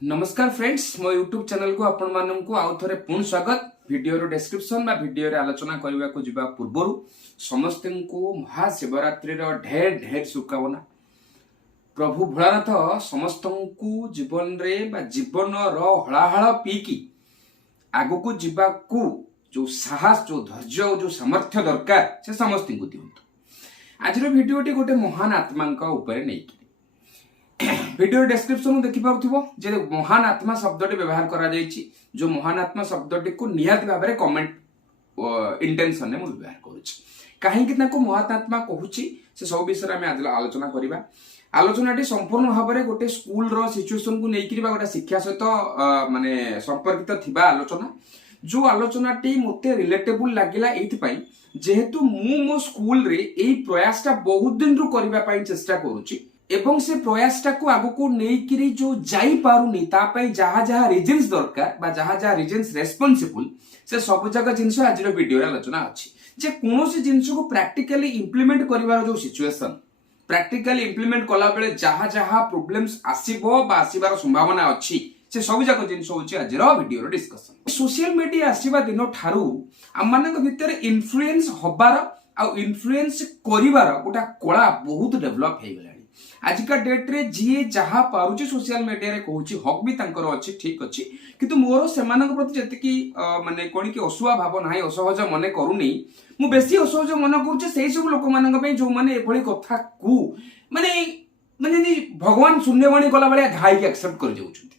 नमस्कार फ्रेंड्स मो YouTube channel को आपण मानक आउ थे पुनः स्वागत। वीडियो डिस्क्रिप्शन बा वीडियो आलोचना करने को जीवा पूर्व समस्त को महाशिवरात्रि ढेर ढेर शुभकामना। प्रभु भोलानाथ समस्त को जीवन रे बा जीवन हलाहल पीकी आग को जीवा को जो साहस जो धैर्य जो सामर्थ्य दरकार से समस्त को दिंतु। आज भिडियोटी गोटे महान आत्मा नहीं वीडियो डिस्क्रिप्शन देखि पाउथिबो जे महान आत्मा शब्दटी व्यवहार करा जायछि। जो महान आत्मा शब्दटी को निहात भाबरे कमेंट इंटेंशन ने मु व्यवहार करूछि काहे कि ताको महान आत्मा कहूछि से सब विषय में आज आलोचना करिबा। आलोचनाटी संपूर्ण भाबरे गोटे स्कूल रो सिचुएशन को नै किरिबा गोटे शिक्षा सहित माने संपर्कित थिबा आलोचना। जो आलोचनाटी मते रिलेटेबल लागिला एथि पई जेहेतु मो स्कूल रे एई प्रयासटा बहुत दिन रु करिबा पई चेष्टा करूछि एवं से प्रयासटा को आगु को नेकिरी जो जाई पारुनी ता पई जहा जहा रीजन्स दरकार बा जहा जहा रीजन्स रेस्पोंसिबल से सब जगह जिंस आज वीडियो आलोचना अछि जे कोनोसी जिंस को प्रैक्टिकली इंप्लीमेंट करिवार जो सिचुएशन प्रैक्टिकली इंप्लीमेंट कला बेले जहा जहा प्रॉब्लम्स आसीबो बा आसीबार संभावना अछि से सब जगह जिंस होछि आज वीडियो डिस्कशन। सोशल मीडिया आसीबा दिन ठारू हम मानक भितर इन्फ्लुएंस होबार आ इन्फ्लुएंस करिवार गोटा कला बहुत डेवलप हे गेला। आजिका डेट रे जी जहा पारुची सोशल मीडिया रे कहूची हक भी तांकर अछि ठीक अछि किंतु मोर सेमानक प्रति जतिकी माने कोनी की असुआ भाव नाही असहज मने करूनी मु बेसी असहज मन करूचे सेही सब लोक मानक पे जो माने एभली कथा को माने माने भगवान शून्यवाणी गला बळे घाई के एक्सेप्ट कर जाउछथि।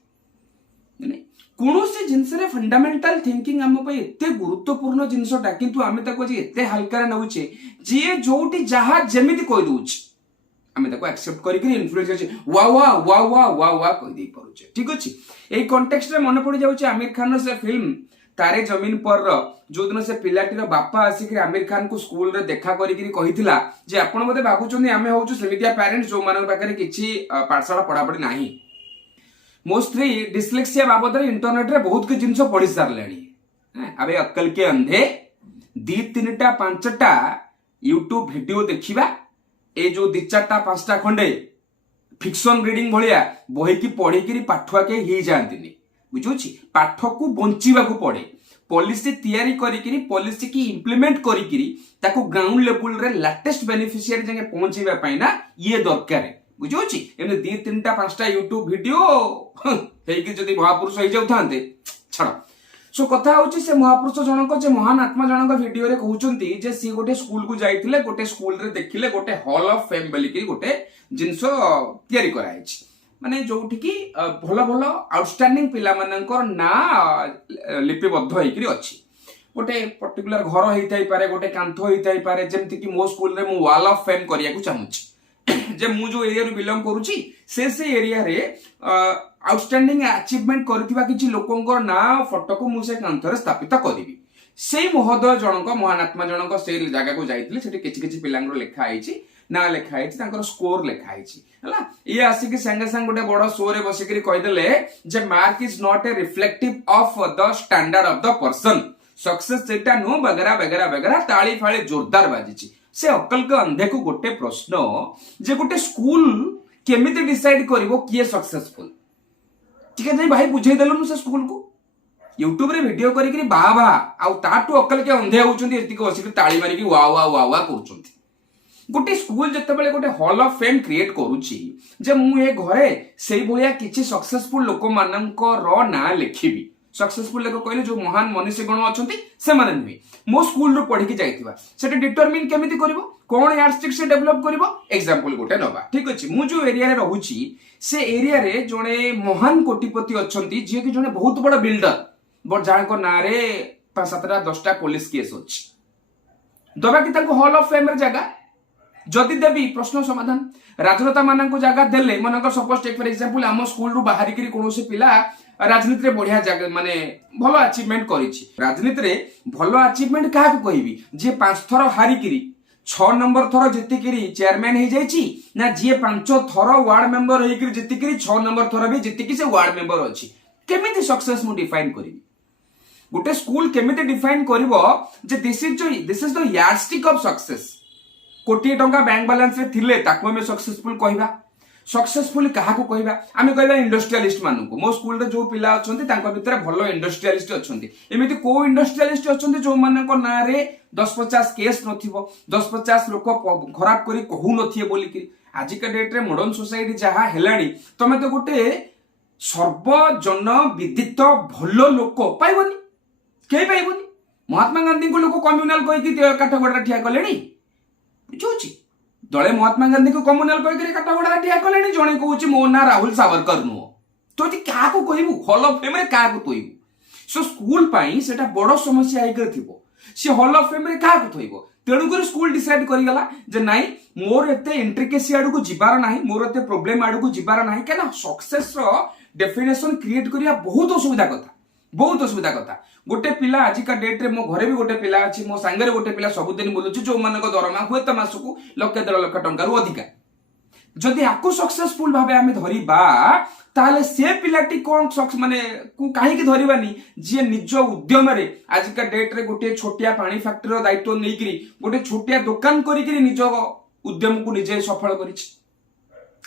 माने कोनोसी जिंस रे फंडामेंटल थिंकिंग हम पे एते गुरुत्वपूर्ण जिंसटा किंतु आमे ताको जे एते हल्का रे नउचे जे जोटी जहा जेमिति कहि दोउछ आमे ताको एक्सेप्ट करिकरी इन्फ्लुएंस अछि वा वा वा वा वा वा कहि दे परुचे ठीक अछि। एई कॉन्टेक्स्ट रे मन पड़ी जाउचे आमिर खान से फिल्म तारे जमीन पर जो दिन से पिलाटीर बापा आसिक आमिर खान को स्कूल रे देखा करिकरी कहिथिला जे आपण मते भाबुचोनी आमे होउछु सेमितिया पेरेंट्स जो मानक पाखरे किछि पाठशाला पढा पढी नाही। मो स्त्री डिस्लेक्सिया बाबद रे इंटरनेट रे बहुत के जिंस पढी सारलेनी अबे अक्कल के अंधे दी तीनटा पांचटा यूट्यूब वीडियो देखिबा ए जो दी चारटा पांचटा खंडे फिक्शन रीडिंग भलिया बही की पढ़ी की पाठुआ के ही जानती बुझुछि पाठ को बंचिबा को पड़े पॉलिसी तैयारी करी पॉलिसी की इंप्लीमेंट करी ताको ग्राउंड लेवल रे लेटेस्ट बेनिफिशियरी जंगे पहुंचीबा पई ना ये दरकार बुझुछि एने दी तीनटा पांचटा यूट्यूब वीडियो हेई कि जदी महापुरुष होई जाउ थांते छड़ सो कथा होची से महापुरुष जनक जे महान आत्मा जनक वीडियो रे कहउचंती जे सी गोटे स्कूल को जाइथिले गोटे स्कूल रे देखिले गोटे हॉल ऑफ फेम बलिकी गोटे जिंसो तयारी कराइछि माने जोठी की भलो भलो आउटस्टैंडिंग पिला मानकर ना लिपिबद्ध होइकरी अछि गोटे पर्टिकुलर घर हेइथाइ पारे गोटे कांथो हेइथाइ पारे जेमति की मो स्कूल रे मु वॉल ऑफ फेम करिया को चाहूछि जे मु जो एरिया रो बिलोंग करूछि से एरिया रे आउटस्टैंडिंग अचीवमेंट करथिबा किछि लोकंकर ना फोटो को मु से कांथरे स्थापित करिवि सेई महोदय जनक महान आत्मा जनक से जगह को जाइथिले सेठी किछि किछि पिलांगर लेखा आइछि ना लेखा आइछि तांकर स्कोर लेखा आइछि हला ये आसी कि संगे संग गोटे बड़ शो रे बसिकरी कहि देले जे mark is not a reflective of the standard of the person success सेटा नो वगैरह वगैरह वगैरह ताली फाली जोरदार बाजिछि। से अक्कल के अंधे को गोटे प्रश्न जे गोटे स्कूल केमिति डिसाइड करिवो किए सक्सेसफुल ठीक है भाई बुझे देलनु से स्कूल को यूट्यूब रे वीडियो करिकरी बा बा आ ताटू अक्कल के अंधे होउचंती एति को बसिकरी ताली मारिकी वा वा वा वा करूचंती। गोटे स्कूल जते बेले गोटे हॉल ऑफ फेम क्रिएट करूची जे मु ए घरे सेई भलिया किछि सक्सेसफुल लोक माननको रो ना लेखिबी सक्सेसफुल लोक कहले जो महान मनुष्य गण अछंती से माने नुई मो स्कूल रो पढी के जाइथिबा सेटे डिटरमिन केमिति करबो कोन यार्डस्टिक से डेवलप करबो एग्जांपल गोटे नबा ठीक अछि। मु जो एरिया रे रहूची से एरिया रे जोने महान कोटिपति अछंती जे कि जोने बहुत बड़ बिल्डर बड़ जान को ना रे 5-7टा 10टा पुलिस केस अछि दबा कि ताको हॉल ऑफ फेम रे जगह जदि देवी प्रश्न समाधान राजनेता मानक जगह देले मनकर सपोज टेक फॉर एग्जांपल हम स्कूल रु बाहरी करी कोनोसी पिला राजनीति रे बढ़िया जगह माने भलो अचीवमेंट करिछि राजनीति रे भलो अचीवमेंट काहा को कहबी जे 5 थर हारी करी 6 नंबर थर जिति करी चेयरमैन हे जाइछि ना जे 5 थर वार्ड मेंबर हे करी जिति करी 6 नंबर थर भी जिति कि से वार्ड मेंबर अछि केमिति सक्सेस मु डिफाइन करिवि गोटे स्कूल केमिति डिफाइन करिवो जे this is the yardstick of success कोटी टंका बैंक बैलेंस रे थिले ताको हम सक्सेसफुल कहबा सक्सेसफुल क्या कहवा आम कहवा इंडस्ट्रियलिस्ट मानू मो स्कूल जो पिला अच्छा भितर भल इंडस्ट्रियलिस्ट अच्छा एमती को इंडस्ट्रियलिस्ट अच्छा जो मान ना 10-50 केस नथिबो 10-50 लोक खराब करी कहू नथिए बोलिकी आजिका डेट रे मॉडर्न सोसाइटी जहाँ हेलानी तमे तो गोटे सर्वजन विदित भल लोक पाइबनी कहीं पाइबनी महात्मा गांधी को लोक कम्युनाल कहीकि काठगड़ा ठिया कले बुझे दले महात्मा गांधी को कम्युनाल कहीकि काठगड़ा ठिया कले जड़े कहूँ मो ना राहुल सावरकर नुह तो क्या कहू हल अफ फेम क्या थोबू सो स्कूल से बड़ समस्या होकर थी सी हल अफ फेम क्या थोब तेणुक स्कूल डिसाइड करगला जे नाई मोर एते इंट्रिकेसी आड़ को जीवार ना मोर एते प्रोब्लेम आड़ को जीवार ना क्या सक्सेस डेफिनेशन क्रिएट करिया बहुत असुविधा कथा गोटे पिला आजिका डेट रे मो घरे भी गोटे पिला अच्छी मो सांगे गोटे पिला सबुदिन बोलुची जो मान दरमा हुए तो मासकू 1.5 लाख टंका रु अधिका जदि आपको सक्सेसफुल भावे आमे धरिबा ताले से पिलाटी कौन माने कहीं धरवानी जी निज उद्यम आजिका डेट रे गोटे छोटिया पानी फैक्ट्री दायित्व नहीं गोटे छोटिया दुकान करी निज उद्यम को निजे सफल करिछि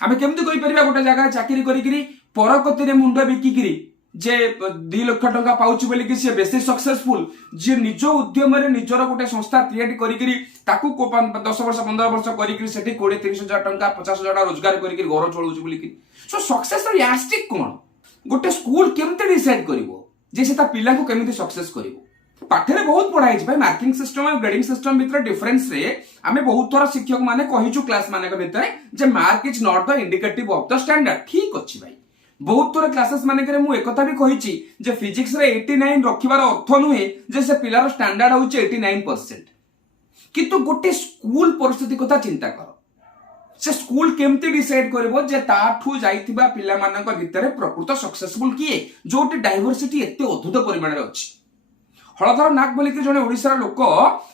आमे केमती कहि परिबा गोटे जगह चाकरी करी परकती मुंड बिकिकी जे 2 लाख टंका पाउछि बोली कि से बेसी सक्सेसफुल जे निज उद्यम निजर गोटे संस्था क्रिएट करी 10 वर्ष 15 वर्ष करी सेठी 20-30 हजार टंका 50 हजार रोजगार करी घर चलौछि बोली कि सो सक्सेस रो यास्टिक कोन गोटे स्कूल केमते डिसाइड करिवो जे से ता पिला को केमते सक्सेस करिवो पाठरे बहुत पढ़ाई छै भाई मार्किंग सिस्टम और ग्रेडिंग सिस्टम भितर डिफरेंस रे आमे बहुत थोड़ा शिक्षक माने कहिछु क्लास माने के भितर जे mark is not the indicative of the standard ठीक अछि भाई बहुत थोड़ा क्लासेस माने करे मु एकता भी कहिछि जे फिजिक्स रे 89 रखिबार अर्थ नुहे जे से पिलार स्टैंडर्ड होछि 89% किंतु गोटे स्कूल परिस्थिति कथा चिंता कर से स्कूल केमती डिसाइड करबो जे ताठू जाइथिबा पिला मानक भितर प्रकृत सक्सेसफुल किए जोटी डाइवर्सिटी एते अद्भुत परिमाण रे अछि हलधर नाग बोली कि जने ओडिसा लोक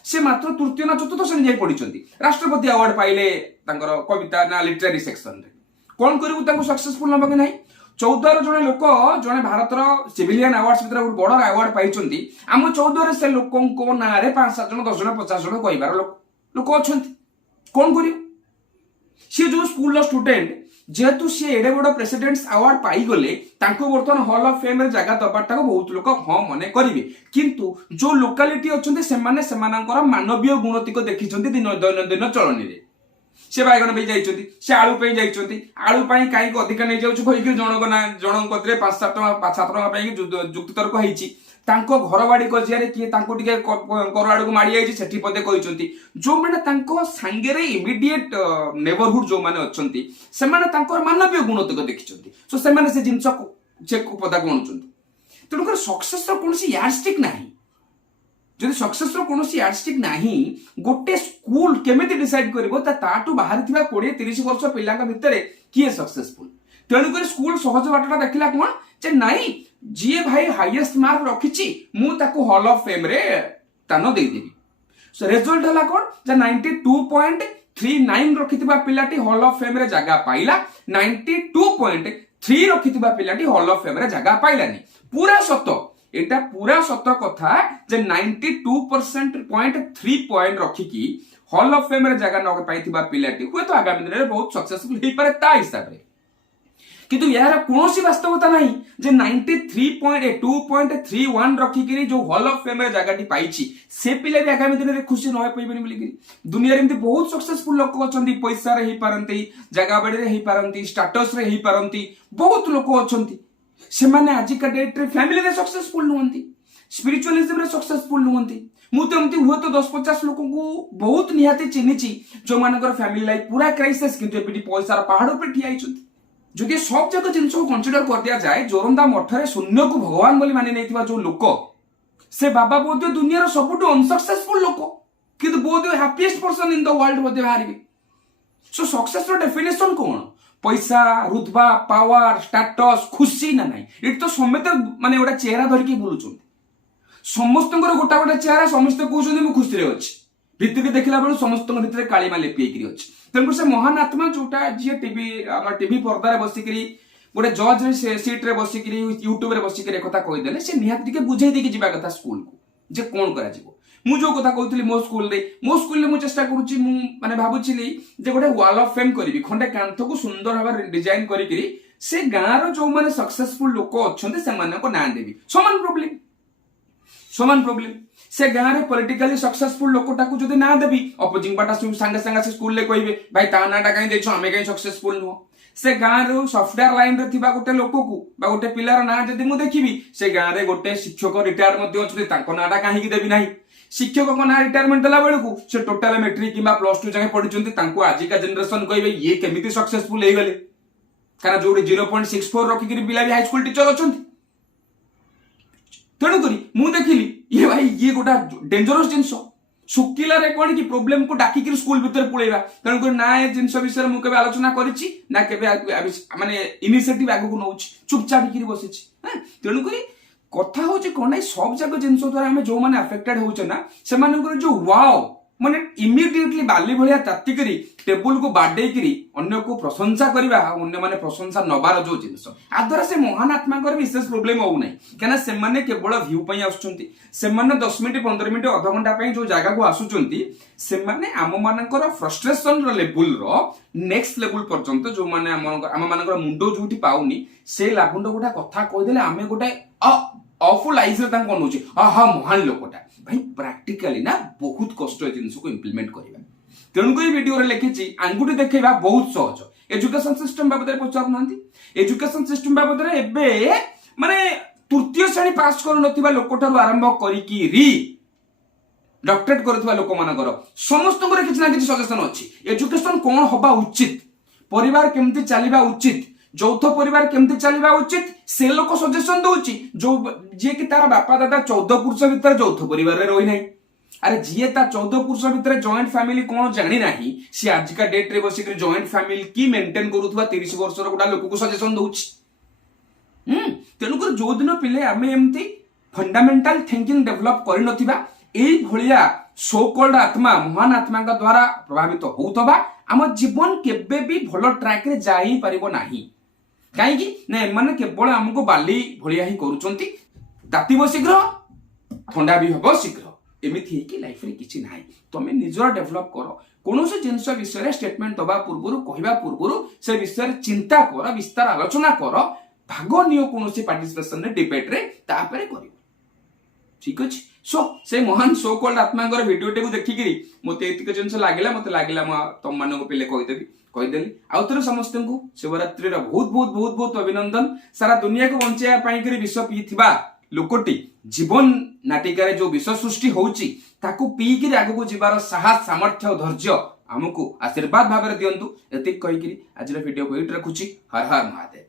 से मात्र तृतीय ना चतुर्थ श्रेणी जाई पढिचंती राष्ट्रपति अवार्ड पाइले तांकर कविता ना लिटरेरी सेक्शन रे कोन करिवु तांको सक्सेसफुल नबके नाही 14 जने लोक जने भारतर सिविलियन अवार्ड्स भितर बड़ अवार्ड पाइचंती आम 14 से लोकंको ना रे 5-7 जन 10 जन 50 जन कहिबार लोक अछंती कोन करिवु सी जो स्कूल स्टूडेंट जेहेतु सी एडे बड़ प्रेसिडेंट्स अवार्ड पाई गले तांको बर्तमान हॉल ऑफ फेम रे जगह दबाटा को बहुत लोक हाँ मने करिवे किंतु जो लोकालिटी अछंती सेमाने सेमानकर मानवीय गुणतिक देखिचंती दैनंदिन चलनी रे से बैगन पे जाइचंती से आलू पे जाइचंती आलू पई काई को अधिक नै जाउछ कहि जनक ना जनक कतरे 5-7 टका पई जुक्ति तर्क heiछि तांको घर बाड़ी कजियारे किए तांको टिके कर आड़ को माड़ी आइछि सेठी पदे कहिचंती जो माने तांको संगे रे इमीडिएट नेबरहुड जो माने अछंती से माने तांको मानवीय गुणतक देखिचंती सो से माने से जिंस चेक को पदा कोनचंती तणकर सक्सेस रो कोनसी यार्डस्टिक नाही जदि सक्सेस रो कोनसी यार्डस्टिक नाही गोटे स्कूल केमिति डिसाइड करबो ताटू बाहर थिबा 20-30 वर्ष पिलांका भितरे किए सक्सेसफुल तेणुकर स्कूल सहज बाटटा देखिला कोन जे नाही जीए भाई हाईएस्ट मार्क रखिछि मु ताको हॉल ऑफ फेम रे तानो दे देबी सो रिजल्ट हला कोन जे 92.39 रखिथिबा पिलाटी हॉल ऑफ फेम रे जगह पाइला 92.3 रखिथिबा पिलाटी हॉल ऑफ फेम रे जगह पाइलानी पूरा सत एटा पूरा सत कथा जे 92.3 पॉइंट रखिकी हॉल ऑफ फेम रे जगह न पाइथिबा पिलाटी हुए तो आगामी दिन रे बहुत सक्सेसफुल हे पारे ता हिसाब रे किंतु यार कोनोसी वास्तवता नहीं जे 93.2.31 रखिकी जो हॉल ऑफ फेम रे जगहटी पाइछि से पिले भी आगामी दिन रे खुशी न होय पइबनी बोली दुनिया रे एमती बहुत सक्सेसफुल लोक अछंती पैसा रे ही पारंती जगह बड़ी रे ही पारंती स्टेटस रे ही पारंती बहुत लोक अछंती से माने आजिका डेट रे फैमिली रे सक्सेसफुल नुहंती स्पिरिचुअलिज्म रे सक्सेसफुल नुहंती मु तो एमती हुए तो 10-50 लोक को बहुत निहाती चिन्हिछि जो मानकर फैमिली लाइफ पूरा क्राइसिस किंतु एपिटी पैसा पहाड़ पे ठिया आइछंती जदि सब जक जिनस को कंसीडर कर दिया जाए जोरंदा मठरे शून्य को भगवान बोली मानि नैथिबा जो लोक से बाबा बोध दुनिया रो सबटु अनसक्सेसफुल लोक किंतु बोध happiest person in the world बोध बाहरिबे सो सक्सेस रो डेफिनेशन कोन पैसा रुतबा पावर स्टेटस खुशी ना नहीं इट तो समेत माने गोटा चेहरा धरिकी बुलुचंती समस्त गोटा गोटा चेहरा समस्त कहउछंती मु खुशी रे अछि भितर के देखला बेलु समस्त भितर कालीमा लेपिकरी अछि तेणु से महान आत्मा जोटा जी टीवी पर्दा बसिकी गोटे जज रे सीट रे बसिकी यूट्यूब रे बसिकी कथा कहीदेले से निहाती टिके बुझे देकी जीवा कथा स्कूल को जे कोन करा जीवो मु जो कथा कहूली मो स्कूल मु चेष्टा करुच्ची माने भाबुचिली जे गोटे वॉल ऑफ फेम करी खंडे कांथ को सुंदर भाव डिजाइन करी से गाँव जो माने सक्सेसफुल लोक अच्छे से ना देवी समान प्रोब्लेम से गाँव में पॉलिटिकली सक्सेसफुल लोकटा को जब ना देवी अपोजिंग पार्टा सांगे सांगे से स्कूल कहे भाई ता नाटा कहीं देछ आमे कहीं सक्सेसफुल नुह से गाँव सॉफ्टवेयर लाइन रे थिबा गोटे लोक को गोटे पिलार ना जदि मु देखिबी से गाँव में गोटे शिक्षक रिटायर मध्ये अछि ताको नाटा काहे देबी नाही शिक्षक को ना रिटायरमेंट देला बेलू से टोटाल मैट्रिक कि +2 जाके पढ़ी आजिका जनरेशन कहे ये केमिति सक्सेसफुल हो गले कारण जो 0.64 रखिक पिला भी हाईस्कूल टीचर अच्छा तेणुक मु देखिली ये भाई ये गोटा डेंजरस जिनस शुक्ला कौन कि प्रोब्लेम को डाकिक स्कूल भीतर पुलेवा तेणुक ना ये जिनस विषय में केवे आलोचना करिछि ना केवे माने इनिशिएटिव आगु नौ चुपचाप बसी तेणुक कथा हूँ कौन सब जाक जिनस द्वारा आम जो मैंने अफेक्टेड होचे ना से जो वाओ माने इमिडिएटली बाली भलिया तात्तिकरी टेबुल को बाडेकरी अन्य को प्रशंसा करवा अन्य माने प्रशंसा नबार जो जिनस आ द्वारा से महान आत्मा विशेष प्रोब्लेम हो नहीं क्या से माने केवल व्यू पई आसुचंती से माने 10 मिनिट 15 मिनिट आधा घंटा पई जो जगह को आसुचंती से माने आम मानकर फ्रस्ट्रेशन रो लेवल रो नेक्स्ट लेवल पर्यंत जो माने आम मानकर मुंडो जोठी पाउनी से लागुंड गोटा कथा कहि देले आमे गोटा ऑफुल आइज रे तांको अनुची हा महान लोकटा भाई प्रैक्टिकली ना बहुत कष्ट जिनस को इंप्लीमेंट करबा तेणुक ये वीडियो रे लिखिछि आंगुठी देखैबा बहुत सहज एजुकेशन सिस्टम बाबद पचार नांती एजुकेशन सिस्टम बाबद रे एबे माने तृतीय श्रेणी पास कर नथिबा लोकठारु आरंभ करिकी री डॉक्टरेट करथिबा लोक मानकर समस्त को किछि ना किछि सजेशन अछि एजुकेशन कोन होबा उचित परिवार केमति चलीबा उचित যৌথ परिवार केमती चलवा उचित से लोक सजेशन दउची जो जे कि तार बापा दादा 14 पुरुष भितर यौथ परिवार रे रही नाही अरे जी ता 14 पुरुष भितर जॉइंट फैमिली कोन जानि नाही सी आज का डेट रे बसी जॉइंट फैमिली की मेंटेन करूथबा 30 वर्ष रो गोटा लोक को सजेशन दउची तेनु कर जो दिन पिले आमे एमती फंडामेंटल थिंकिंग डेवलप करि नथिबा एई भलिया सो कॉल्ड आत्मा महान आत्मा का द्वारा प्रभावित होउतबा आम जीवन केबे भी भलो ट्रैक रे जाई परिबो नाही कहीं ना एमाने केवल आमको बाली भलिया ही करूचंती तातिबो शीघ्र ठंडा भी हबो शीघ्र एमिथि कि लाइफ रे किछि नाही तमे निजर डेवलप करो कोनोसे जिंस विषय रे स्टेटमेंट दबा पूर्वरु कहबा पूर्वरु से विषय चिंता कर विस्तार आलोचना कर भाग नियो कोनोसे पार्टिसिपेशन रे डिबेट रे तापरे करियो ठीक अछि सो से महान सो कॉल्ड आत्मांगर वीडियो टे को देखिकरी मते एतिक जिंस लागिला मते लागिला म तम मानको पिले कहिदेली आउ तोर समस्त को शिवरात्रि रा बहुत बहुत बहुत बहुत अभिनंदन सारा दुनिया को बंचाया पाई करी विष पीथिबा लोकटी जीवन नाटिका रे जो विष सृष्टि होउची ताकू पी करी आगु को जीवार साहस सामर्थ्य और धैर्य हमको आशीर्वाद भाबरे दियंतु एतिक कहि करी आज वीडियो को एट रखुची हर हर महादेव।